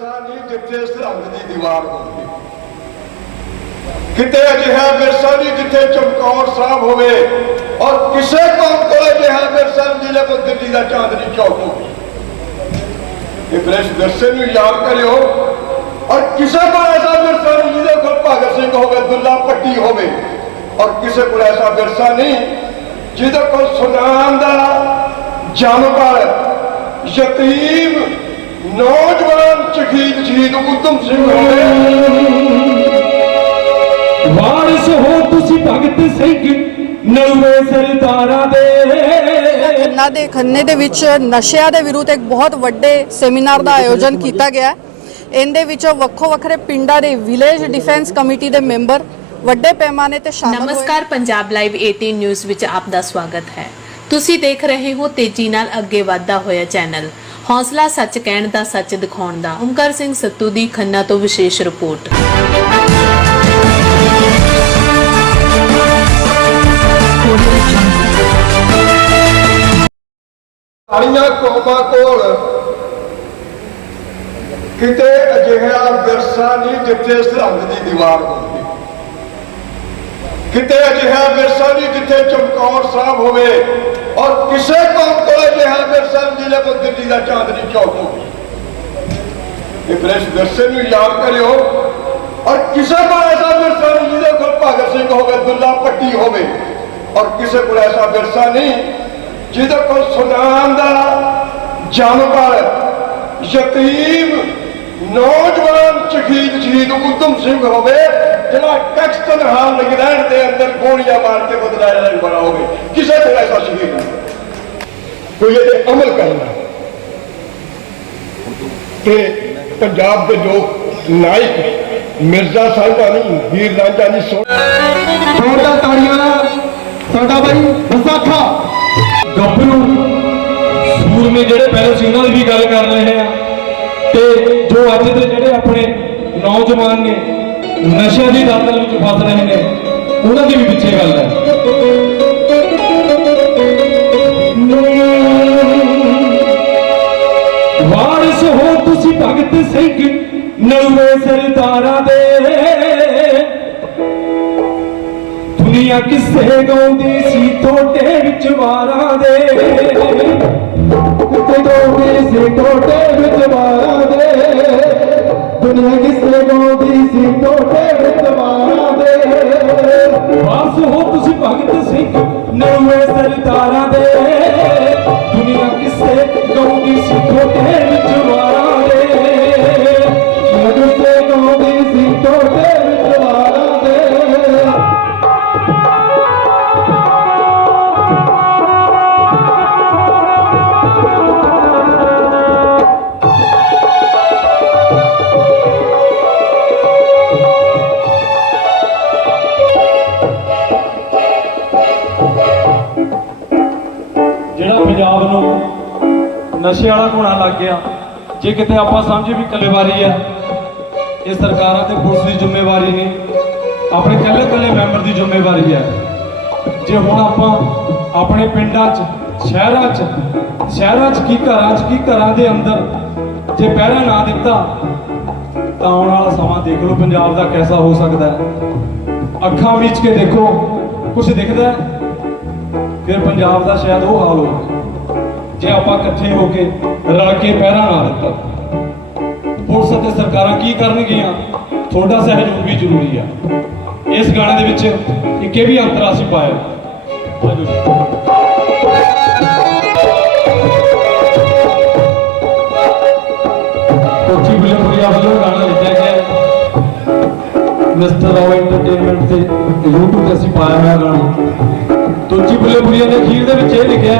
ਵਿਰਸਾ ਨਹੀਂ, ਜਿੱਥੇ ਸਰਹੰਦ ਦੀ ਦੀਵਾਰ ਹੋਵੇ ਕਿਤੇ ਅਜਿਹਾ ਵਿਰਸਾ ਨਹੀਂ ਜਿੱਥੇ ਚਮਕੌਰ ਸਾਹਿਬ ਹੋਵੇ ਔਰ ਕਿਸੇ ਕੌਮ ਕੋਲ ਅਜਿਹਾ ਵਿਰਸਾ ਨਹੀਂ ਜਿਹਦੇ ਕੋਲ ਦਿੱਲੀ ਦਾ ਚਾਂਦਨੀ ਚੌਕ ਹੋਵੇ। ਇਹ ਬ੍ਰਿਸ਼ ਵਿਰਸੇ ਨੂੰ ਯਾਦ ਕਰਿਓ ਔਰ ਕਿਸੇ ਕੋਲ ਐਸਾ ਵਿਰਸਾ ਨਹੀਂ ਜਿਹਦੇ ਕੋਲ ਭਗਤ ਸਿੰਘ ਹੋਵੇ, ਦੁੱਲਾ ਪੱਟੀ ਹੋਵੇ ਔਰ ਕਿਸੇ ਕੋਲ ਐਸਾ ਵਿਰਸਾ ਨਹੀਂ ਜਿਹਦੇ ਕੋਲ ਸੁਨਾਮ ਦਾ ਜਾਨਵਰ ਯਤੀਮ ਨੌਜਵਾਨ ਸ਼ਹੀਦ ਸ਼ਹੀਦ ਉਦਮ ਸਿੰਘ ਹੋਵੇ ਵਾਰਿਸ ਹੋ ਤੁਸੀਂ ਭਗਤ ਸਿੰਘ ਨਲਵੇ ਸਰਦਾਰਾਂ ਦੇ। ਖੰਨਾ ਦੇ ਖੰਨੇ ਦੇ ਵਿੱਚ ਨਸ਼ਿਆਂ ਦੇ ਵਿਰੁੱਧ ਇੱਕ ਬਹੁਤ ਵੱਡੇ ਸੈਮੀਨਾਰ ਦਾ ਆਯੋਜਨ ਕੀਤਾ ਗਿਆ ਇਹਦੇ ਵਿੱਚ ਵੱਖੋ ਵੱਖਰੇ ਪਿੰਡਾਂ ਦੇ ਵਿਲੇਜ ਡਿਫੈਂਸ ਕਮੇਟੀ ਦੇ ਮੈਂਬਰ ਵੱਡੇ ਪੈਮਾਨੇ ਤੇ ਸ਼ਾਮਲ ਹੋਏ। ਨਮਸਕਾਰ ਪੰਜਾਬ ਲਾਈਵ 18 ਨਿਊਜ਼ ਵਿੱਚ ਆਪ ਦਾ ਸਵਾਗਤ ਹੈ। ਤੁਸੀਂ ਦੇਖ ਰਹੇ ਹੋ ਤੇਜ਼ੀ ਨਾਲ ਅੱਗੇ ਵਧਦਾ ਹੋਇਆ ਚੈਨਲ। ਹੌਸਲਾ ਸੱਚ ਕਹਿਣ ਦਾ, ਸੱਚ ਦਿਖਾਉਣ ਦਾ। ਓਮਕਾਰ ਸਿੰਘ ਸੱਤੂ ਦੀ ਖੰਨਾ ਤੋਂ ਵਿਸ਼ੇਸ਼ ਰਿਪੋਰਟ। ਸਾਰੀਆਂ ਕੌਮਾਂ ਕੋਲ ਕਿਤੇ ਅਜਿਹਾ ਵਿਰਸਾ ਨਹੀਂ ਜਿੱਥੇ ਸਰਹੰਦ ਦੀ ਦੀਵਾਰ ਹੋਵੇ। ਕਿਤੇ ਅਜਿਹਾ ਵਿਰਸਾ ਨਹੀਂ ਜਿੱਥੇ ਚਮਕੌਰ ਸਾਹਿਬ ਹੋਵੇ ਔਰ ਕਿਸੇ ਕੌਮ ਕੋਲ ਅਜਿਹਾ ਵਿਰਸਾ ਜਿਹਦੇ ਕੋਲ ਦਿੱਲੀ ਦਾ ਚਾਂਦਨੀ ਚੌਕ ਹੋਵੇ। ਇਹ ਬ੍ਰਿਸ਼ ਵਿਰਸੇ ਨੂੰ ਯਾਦ ਕਰਿਓ ਔਰ ਕਿਸੇ ਕੋਲ ਐਸਾ ਵਿਰਸਾ ਨਹੀਂ ਜਿਹਦੇ ਕੋਲ ਭਗਤ ਸਿੰਘ ਹੋਵੇ, ਦੁੱਲਾ ਪੱਟੀ ਹੋਵੇ ਔਰ ਕਿਸੇ ਕੋਲ ਐਸਾ ਵਿਰਸਾ ਨਹੀਂ ਜਿਹਦੇ ਕੋਲ ਸੁਨਾਮ ਦਾ ਜਾਨਵਰ, ਯਤੀਮ, ਨੌਜਵਾਨ ਸ਼ਹੀਦ ਸ਼ਹੀਦ ਉਦਮ ਸਿੰਘ ਹੋਵੇ ਜਿਹੜਾ ਕੈਕਸਟਨ ਹਾਲ ਇੰਗਲੈਂਡ ਦੇ ਅੰਦਰ ਗੋਲੀਆਂ ਮਾਰ ਕੇ ਬਦਲਾਇਆ ਜਾਣ ਵਾਲਾ ਹੋਵੇ, ਕਿਸੇ ਕੋਲ ਐਸਾ ਸ਼ਹੀਦ ਨਹੀਂ ਕੋਈ ਇਹਦੇ ਅਮਲ ਕਰਨਾ ਤੇ ਪੰਜਾਬ ਦੇ ਲੋਕ ਨਾਇਕ ਮਿਰਜ਼ਾ ਸਾਹਿਬਾ ਨਹੀਂ ਵੀਰ ਰਾਂਝਾ ਨਹੀਂ ਸੋ ਜੋਰਦਾਰ ਤਾੜੀਆਂ। ਸਾਡਾ ਬਾਈ ਵਿਸਾਖਾ। ਗੱਭਰੂ ਸੂਰਮੇ ਜਿਹੜੇ ਪਹਿਲੇ ਸੀ, ਉਹਨਾਂ ਦੀ ਵੀ ਗੱਲ ਕਰ ਰਹੇ ਆ। ਤੇ ਜੋ ਅੱਜ ਦੇ ਜਿਹੜੇ ਆਪਣੇ ਨੌਜਵਾਨ ਨੇ ਨਸ਼ਿਆਂ ਦੀ ਦਾਤਲ ਵਿੱਚ ਫਸ ਰਹੇ ਨੇ, ਉਹਨਾਂ ਦੀ ਵੀ ਪਿੱਛੇ ਗੱਲ ਹੈ। ਵਾਰਿਸ ਹੋ ਤੁਸੀਂ ਭਗਤ ਸਿੰਘ ਨਲਵੇ ਸਰਦਾਰਾਂ ਦੇ। ਦੁਨੀਆ ਕਿਸੇ ਗਾਉਂਦੀ ਸੀ ਟੋਟੇ ਵਿੱਚ ਵਾਰਾਂ ਦੇ। ਕਿੱਥੇ ਗਾਉਂਦੀ ਸੀ ਟੋਟੇ ਵਿੱਚ ਵਾਰਾਂ ਦੇ। ਦੁਨੀਆ ਕਿੱਸੇ ਗਾਉਂਦੀ ਸੀ ਟੋਟੇ ਵਿੱਚ ਨਸ਼ੇ ਵਾਲਾ ਘੋਣਾ ਲੱਗ ਗਿਆ। ਜੇ ਕਿਤੇ ਆਪਾਂ ਸਮਝੇ ਵੀ ਕਲੇਵਾਰੀ ਹੈ ਇਹ ਸਰਕਾਰਾਂ ਤੇ ਪੁਲਿਸ ਦੀ ਜ਼ਿੰਮੇਵਾਰੀ ਨਹੀਂ, ਆਪਣੇ ਕੱਲੇ ਕੱਲੇ ਮੈਂਬਰ ਦੀ ਜ਼ਿੰਮੇਵਾਰੀ ਹੈ ਜੇ ਹੁਣ ਆਪਾਂ ਆਪਣੇ ਪਿੰਡਾਂ 'ਚ, ਸ਼ਹਿਰਾਂ 'ਚ ਸ਼ਹਿਰਾਂ 'ਚ ਕੀ ਘਰਾਂ 'ਚ, ਕੀ ਘਰਾਂ ਦੇ ਅੰਦਰ ਜੇ ਪਹਿਰਾ ਨਾ ਦਿੱਤਾ, ਤਾਂ ਆਉਣ ਵਾਲਾ ਸਮਾਂ ਦੇਖ ਲਓ ਪੰਜਾਬ ਦਾ ਕਿਹਦਾ ਹੋ ਸਕਦਾ ਹੈ। ਅੱਖਾਂ ਮੀਚ ਕੇ ਦੇਖੋ ਕੁਝ ਦਿਖਦਾ ਫਿਰ ਪੰਜਾਬ ਦਾ ਸ਼ਾਇਦ ਉਹ ਹਾਲ ਹੋਵੇ। ਜੇ ਆਪਾਂ ਇਕੱਠੇ ਹੋ ਕੇ ਰਲ ਕੇ ਪਹਿਰਾ ਨਾ ਦਿੱਤਾ, ਪੁਲਿਸ ਅਤੇ ਸਰਕਾਰਾਂ ਕੀ ਕਰਨਗੀਆਂ? ਤੁਹਾਡਾ ਸਹਿਯੋਗ ਵੀ ਜ਼ਰੂਰੀ ਆ। ਇਸ ਗਾਣੇ ਦੇ ਵਿੱਚ ਇੱਕ ਇਹ ਵੀ ਅੰਤਰ ਅਸੀਂ ਪਾਇਆ। ਆਜੋ ਜੀ। ਕੋਚੀ ਬਿਲਪੁਰੀਆ ਵੱਲੋਂ ਗਾਣਾ ਲਿਖਿਆ ਗਿਆ ਮਿਸਟਰ ਰਾਓ ਐਂਟਰਟੇਨਮੈਂਟ ਤੇ YouTube ਤੇ ਅਸੀਂ ਪਾਇਆ ਹੋਇਆ ਗਾਣਾ। ਤੋਚੀ ਬੁੱਲੇਪੁਰੀਆ ਨੇ ਅਖੀਰ ਦੇ ਵਿੱਚ ਇਹ ਲਿਖਿਆ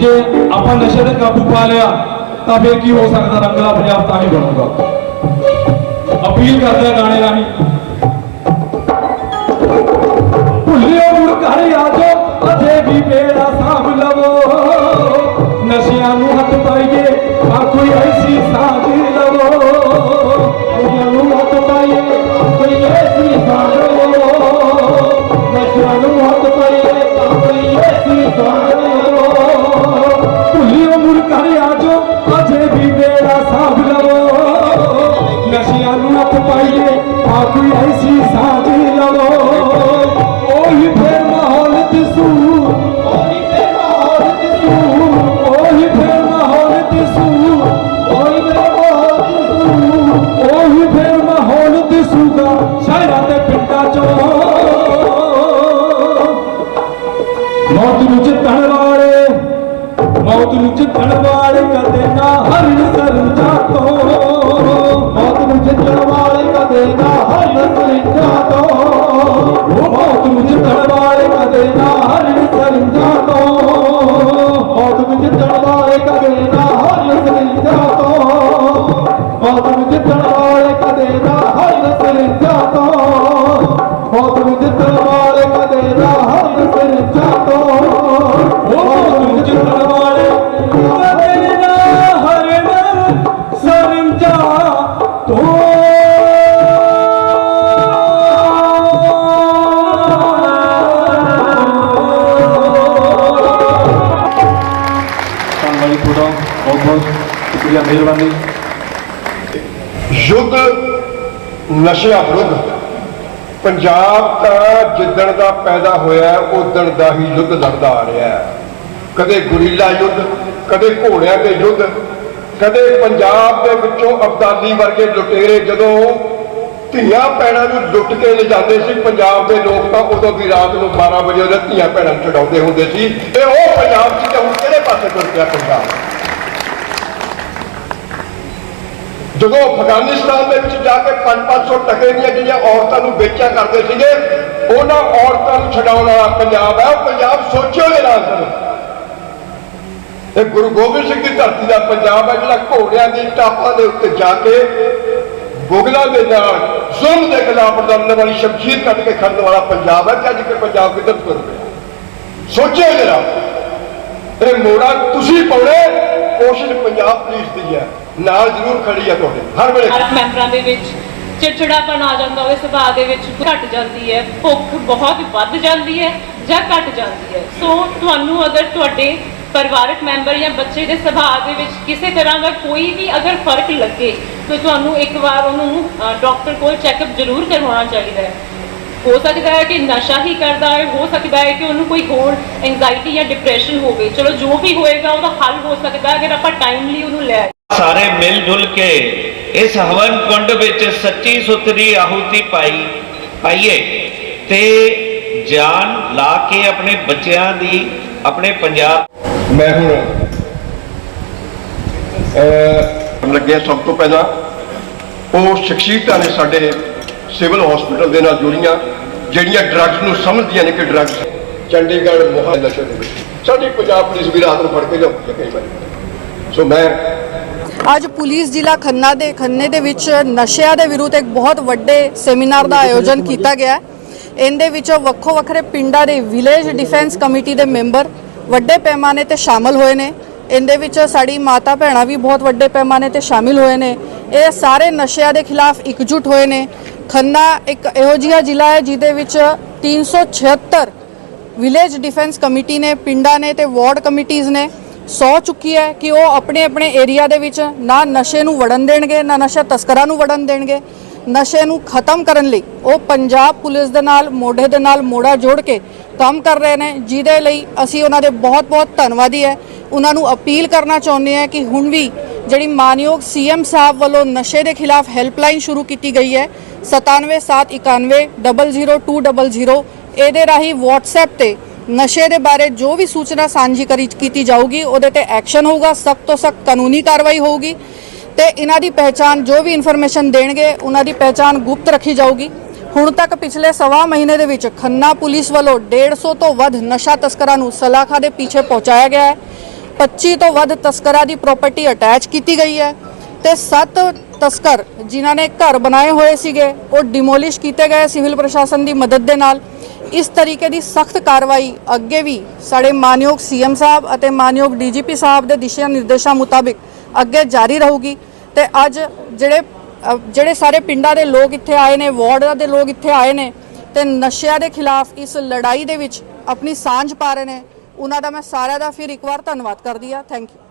ਜੇ ਆਪਾਂ ਨਸ਼ੇ ਤੇ ਕਾਬੂ ਪਾ ਲਿਆ, ਤਾਂ ਫਿਰ ਕੀ ਹੋ ਸਕਦਾ? ਰੰਗਲਾ ਪੰਜਾਬ ਤਾਂ ਹੀ ਬਣੂਗਾ। ਅਪੀਲ ਕਰਦੇ ਆ ਗਾਣੇ ਰਾਹੀਂ। ਭੁੱਲਿਓ ਮੁੜ ਘਰ ਆ ਜਾਓ, ਅਜੇ ਵੀ ਬੇੜਾ ਨਾ ਕੋਈ ਐਸੀ ਸਾਂਝ ਯੁੱਧ ਨਸ਼ਿਆਂ ਵਿਰੁੱਧ। ਪੰਜਾਬ ਤਾਂ ਜਿੱਦਣ ਦਾ ਪੈਦਾ ਹੋਇਆ ਉਦਣ ਦਾ ਹੀ ਯੁੱਧ ਲੜਦਾ ਆ ਰਿਹਾ ਹੈ। ਕਦੇ ਗੁਰੀਲਾ ਯੁੱਧ, ਕਦੇ ਘੋੜਿਆਂ ਦੇ ਯੁੱਧ, ਕਦੇ ਪੰਜਾਬ ਦੇ ਵਿੱਚੋਂ ਅਬਦਾਲੀ ਵਰਗੇ ਲੁਟੇਰੇ ਜਦੋਂ ਧੀਆਂ ਭੈਣਾਂ ਨੂੰ ਲੁੱਟ ਕੇ ਲਿਜਾਂਦੇ ਸੀ, ਪੰਜਾਬ ਦੇ ਲੋਕ ਤਾਂ ਉਦੋਂ ਵੀ ਰਾਤ ਨੂੰ 12 ਵਜੇ ਉਹਦੇ ਧੀਆਂ ਭੈਣਾਂ ਨੂੰ ਛਡਾਉਂਦੇ ਹੁੰਦੇ ਸੀ। ਤੇ ਉਹ ਪੰਜਾਬ ਚ ਹੁਣ ਕਿਹੜੇ ਪਾਸੇ ਤੁਰ ਪਿਆ ਪੰਜਾਬ? ਜਦੋਂ ਅਫਗਾਨਿਸਤਾਨ ਦੇ ਵਿੱਚ ਜਾ ਕੇ 5-500 ਟਕੇ ਦੀਆਂ ਜਿਹੜੀਆਂ ਔਰਤਾਂ ਨੂੰ ਵੇਚਿਆ ਕਰਦੇ ਸੀਗੇ, ਉਹਨਾਂ ਔਰਤਾਂ ਨੂੰ ਛਡਾਉਣ ਵਾਲਾ ਪੰਜਾਬ ਹੈ, ਉਹ ਪੰਜਾਬ ਸੋਚਿਓ ਦੇ ਕਰੋ ਇਹ ਗੁਰੂ ਗੋਬਿੰਦ ਸਿੰਘ ਦੀ ਧਰਤੀ ਦਾ ਪੰਜਾਬ ਹੈ, ਜਿਹੜਾ ਘੋੜਿਆਂ ਦੀ ਟਾਪਾਂ ਦੇ ਉੱਤੇ ਜਾ ਕੇ ਗੁਗਲਾਂ ਦੇ ਨਾਲ ਜ਼ੁਲਮ ਦੇ ਖਿਲਾਫ ਲੜਨ ਵਾਲੀ ਸ਼ਮਸ਼ੀਰ ਕੱਢ ਕੇ ਖੜਨ ਵਾਲਾ ਪੰਜਾਬ ਹੈ ਕਿ ਅੱਜ ਕੇ ਪੰਜਾਬ ਕਿੱਧਰ ਤੁਰ ਪਿਆ ਸੋਚਿਓ ਜਰਾ ਇਹ ਮੋੜਾ ਤੁਸੀਂ ਪਾਉਣੇ ਕੋਸ਼ਿਸ਼ ਪੰਜਾਬ ਪੁਲਿਸ ਦੀ ਹੈ। ਨਾਲ ਜ਼ਰੂਰ ਖੜੀ ਹੈ ਤੁਹਾਡੇ। ਹਰ ਵੇਲੇ ਭਾਰਤ ਮੈਂਬਰਾਂ ਦੇ ਵਿੱਚ ਚਿੜਚਿੜਾਪਨ ਆ ਜਾਂਦਾ ਉਹਦੇ ਸੁਭਾਅ ਦੇ ਵਿੱਚ ਘਟ ਜਾਂਦੀ ਹੈ, ਭੁੱਖ ਬਹੁਤ ਵੱਧ ਜਾਂਦੀ ਹੈ ਜਾਂ ਘਟ ਜਾਂਦੀ ਹੈ। ਸੋ ਤੁਹਾਨੂੰ ਅਗਰ ਤੁਹਾਡੇ ਪਰਿਵਾਰਕ ਮੈਂਬਰ ਜਾਂ ਬੱਚੇ ਦੇ ਸੁਭਾਅ ਦੇ ਵਿੱਚ ਕਿਸੇ ਤਰ੍ਹਾਂ ਦਾ ਕੋਈ ਵੀ ਅਗਰ ਫ਼ਰਕ ਲੱਗੇ, ਤਾਂ ਤੁਹਾਨੂੰ ਇੱਕ ਵਾਰ ਉਹਨੂੰ ਡਾਕਟਰ ਕੋਲ ਚੈੱਕਅਪ ਜ਼ਰੂਰ ਕਰਵਾਉਣਾ ਚਾਹੀਦਾ ਹੈ। ਹੋ ਸਕਦਾ ਹੈ ਕਿ ਨਸ਼ਾ ਹੀ ਕਰਦਾ ਹੈ ਹੋ ਸਕਦਾ ਹੈ ਕਿ ਉਹਨੂੰ ਕੋਈ ਹੋਰ ਐਂਜ਼ਾਈਟੀ ਜਾਂ ਡਿਪਰੈਸ਼ਨ ਹੋਵੇ। ਚਲੋ ਜੋ ਵੀ ਹੋਏਗਾ ਉਹਦਾ ਹੱਲ ਹੋ ਸਕਦਾ ਹੈ ਅਗਰ ਆਪਾਂ ਟਾਈਮਲੀ ਉਹਨੂੰ ਲੈ ਸਾਰੇ ਮਿਲ ਜੁਲ ਕੇ ਇਸ ਹਵਨ ਕੁੰਡ ਵਿੱਚ ਸੱਚੀ ਸੁਥਰੀ ਆਹੂਤੀ ਪਾਈ ਪਾਈਏ ਤੇ ਜਾਨ ਲਾ ਕੇ ਆਪਣੇ ਬੱਚਿਆਂ ਦੀ ਆਪਣੇ ਪੰਜਾਬ ਮੈਂ ਹੁਣ ਲੱਗਿਆ ਸਭ ਤੋਂ ਪਹਿਲਾਂ ਉਹ ਸ਼ਖਸੀਅਤਾਂ ਨੇ ਸਾਡੇ ਸਿਵਲ ਹਸਪੀਟਲ ਦੇ ਨਾਲ ਜੁੜੀਆਂ, ਜਿਹੜੀਆਂ ਡਰੱਗਸ ਨੂੰ ਸਮਝਦੀਆਂ ਨੇ ਕਿ ਡਰੱਗਸ ਚੰਡੀਗੜ੍ਹ, ਮੋਹਾਲੀ ਨਸ਼ੇ ਦੇ ਵਿੱਚ। ਸਾਡੀ ਪੰਜਾਬ ਪੁਲਿਸ ਵੀ ਰਾਤ ਨੂੰ ਫੜ ਕੇ ਲਿਆਉਂਦੀ ਹੈ ਕਈ ਵਾਰੀ। ਸੋ ਮੈਂ ਅੱਜ ਪੁਲਿਸ ਜ਼ਿਲ੍ਹਾ ਖੰਨਾ ਦੇ, ਖੰਨੇ ਦੇ ਵਿੱਚ ਨਸ਼ਿਆਂ ਦੇ ਵਿਰੁੱਧ ਇੱਕ ਬਹੁਤ ਵੱਡੇ ਸੈਮੀਨਾਰ ਦਾ ਆਯੋਜਨ ਕੀਤਾ ਗਿਆ ਹੈ। ਇਹਦੇ ਵਿੱਚ ਵੱਖੋ ਵੱਖਰੇ ਪਿੰਡਾਂ ਦੇ ਵਿਲੇਜ ਡਿਫੈਂਸ ਕਮੇਟੀ ਦੇ ਮੈਂਬਰ ਵੱਡੇ ਪੈਮਾਨੇ ਤੇ ਸ਼ਾਮਲ ਹੋਏ ਨੇ। ਇਹਦੇ ਵਿੱਚ ਸਾਡੀ ਮਾਤਾ ਭੈਣਾਂ ਵੀ ਬਹੁਤ ਵੱਡੇ ਪੈਮਾਨੇ ਤੇ ਸ਼ਾਮਿਲ ਹੋਏ ਨੇ। ਇਹ ਸਾਰੇ ਨਸ਼ਿਆਂ ਦੇ ਖਿਲਾਫ ਇਕਜੁੱਟ ਹੋਏ ਨੇ। ਖੰਨਾ ਇੱਕ ਇਹੋ ਜਿਹਾ ਜ਼ਿਲ੍ਹਾ ਹੈ ਜਿਹਦੇ ਵਿੱਚ 376 ਵਿਲੇਜ ਡਿਫੈਂਸ ਕਮੇਟੀ ਨੇ, ਪਿੰਡਾਂ ਨੇ ਤੇ ਵਾਰਡ ਕਮੇਟੀਆਂ ਨੇ। ਸੌ ਚੁੱਕੀ ਹੈ ਕਿ ਉਹ ਆਪਣੇ ਆਪਣੇ ਏਰੀਆ ਦੇ ਵਿੱਚ ਨਾ ਨਸ਼ੇ ਨੂੰ ਵੜਨ ਦੇਣਗੇ, ਨਾ ਨਸ਼ਾ ਤਸਕਰਾਂ ਨੂੰ ਵੜਨ ਦੇਣਗੇ। ਨਸ਼ੇ ਨੂੰ ਖਤਮ ਕਰਨ ਲਈ ਉਹ ਪੰਜਾਬ ਪੁਲਿਸ ਦੇ ਨਾਲ, ਮੋਢੇ ਦੇ ਨਾਲ ਮੋੜਾ ਜੋੜ ਕੇ ਕੰਮ ਕਰ ਰਹੇ ਨੇ, ਜਿਹਦੇ ਲਈ ਅਸੀਂ ਉਹਨਾਂ ਦੇ ਬਹੁਤ-ਬਹੁਤ ਧੰਨਵਾਦੀ ਹੈ। ਉਹਨਾਂ ਨੂੰ ਅਪੀਲ ਕਰਨਾ ਚਾਹੁੰਦੇ ਹਾਂ ਕਿ ਹੁਣ ਵੀ ਜਿਹੜੀ ਮਾਨਯੋਗ ਸੀਐਮ ਸਾਹਿਬ ਵੱਲੋਂ ਨਸ਼ੇ ਦੇ ਖਿਲਾਫ ਹੈਲਪਲਾਈਨ ਸ਼ੁਰੂ ਕੀਤੀ ਗਈ ਹੈ 9771900200 ਇਹਦੇ ਰਾਹੀਂ WhatsApp ਤੇ ਨਸ਼ੇ ਦੇ ਬਾਰੇ ਜੋ ਵੀ ਸੂਚਨਾ ਸਾਂਝੀ ਕਰੀ, ਕੀਤੀ ਜਾਊਗੀ, ਉਹਦੇ ਤੇ ਐਕਸ਼ਨ ਹੋਊਗਾ, ਸਖਤ ਤੋਂ ਸਖਤ ਕਾਨੂੰਨੀ ਕਾਰਵਾਈ ਹੋਊਗੀ। ਤੇ ਇਹਨਾਂ ਦੀ ਪਹਿਚਾਨ ਜੋ ਵੀ ਇਨਫੋਰਮੇਸ਼ਨ ਦੇਣਗੇ, ਉਹਨਾਂ ਦੀ ਪਹਿਚਾਨ ਗੁਪਤ ਰੱਖੀ ਜਾਊਗੀ। ਹੁਣ ਤੱਕ ਪਿਛਲੇ ਸਵਾ ਮਹੀਨੇ ਦੇ ਵਿੱਚ ਖੰਨਾ ਪੁਲਿਸ ਵੱਲੋਂ 150 ਤੋਂ ਵੱਧ ਨਸ਼ਾ ਤਸਕਰਾਂ ਨੂੰ ਸਲਾਖਾ ਦੇ ਪਿੱਛੇ ਪਹੁੰਚਾਇਆ ਗਿਆ ਹੈ। 25 ਤੋਂ ਵੱਧ ਤਸਕਰਾਂ ਦੀ ਪ੍ਰਾਪਰਟੀ ਅਟੈਚ ਕੀਤੀ ਗਈ ਹੈ ਤੇ 7 ਤਸਕਰ ਜਿਨ੍ਹਾਂ ਨੇ ਘਰ ਬਣਾਏ ਹੋਏ ਸੀਗੇ, ਉਹ ਡਿਮੋਲਿਸ਼ ਕੀਤੇ ਗਏ ਸਿਵਲ ਪ੍ਰਸ਼ਾਸਨ ਦੀ ਮਦਦ ਦੇ ਨਾਲ। ਇਸ ਤਰੀਕੇ ਦੀ ਸਖਤ ਕਾਰਵਾਈ ਅੱਗੇ ਵੀ ਸਾਡੇ ਮਾਨਯੋਗ ਸੀਐਮ ਸਾਹਿਬ ਅਤੇ ਮਾਨਯੋਗ ਡੀਜੀਪੀ ਸਾਹਿਬ ਦੇ ਦਿਸ਼ਾ ਨਿਰਦੇਸ਼ਾਂ ਮੁਤਾਬਿਕ ਅੱਗੇ ਜਾਰੀ ਰਹੂਗੀ ਤੇ ਅੱਜ ਜਿਹੜੇ ਜਿਹੜੇ ਸਾਰੇ ਪਿੰਡਾਂ ਦੇ ਲੋਕ ਇੱਥੇ ਆਏ ਨੇ, ਵਾਰਡਾਂ ਦੇ ਲੋਕ ਇੱਥੇ ਆਏ ਨੇ ਤੇ ਨਸ਼ਿਆਂ ਦੇ ਖਿਲਾਫ ਇਸ ਲੜਾਈ ਦੇ ਵਿੱਚ ਆਪਣੀ ਸਾਂਝ ਪਾ ਰਹੇ ਨੇ, ਉਹਨਾਂ ਦਾ ਮੈਂ ਸਾਰਿਆਂ ਦਾ ਫਿਰ ਇੱਕ ਵਾਰ ਧੰਨਵਾਦ ਕਰਦੀ ਆ ਥੈਂਕ ਯੂ